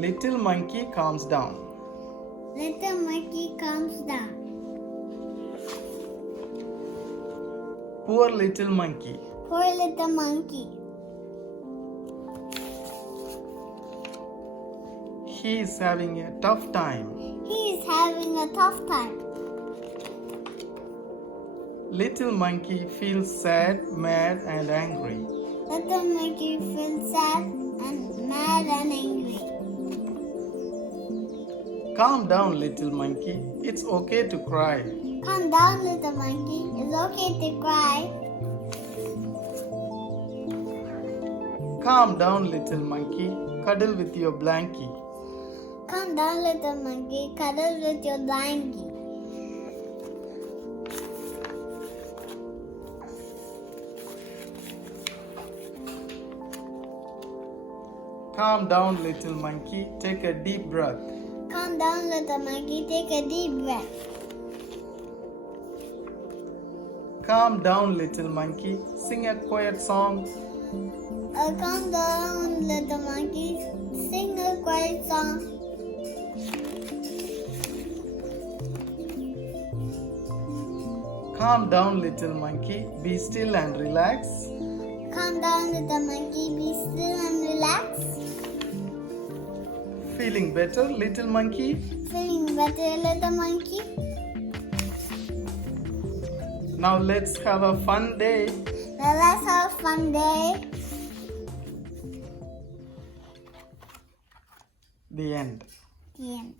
Little monkey calms down. Little monkey calms down. Poor little monkey. Poor little monkey. He is having a tough time. He is having a tough time. Little monkey feels sad, mad, and angry. Little monkey feels sad and mad and angry. Calm down, little monkey. It's okay to cry. Calm down, little monkey. It's okay to cry. Calm down, little monkey. Cuddle with your blankie. Calm down, little monkey. Cuddle with your blankie. Calm down, little monkey. Take a deep breath. Calm down, little monkey. Take a deep breath. Calm down, little monkey. Sing a quiet song. Calm down, little monkey. Sing a quiet song. Calm down, little monkey. Be still and relax. Calm down, little monkey. Be still and relax. Feeling better, little monkey? Feeling better, little monkey? Now let's have a fun day. Now let's have a fun day. The end. The end.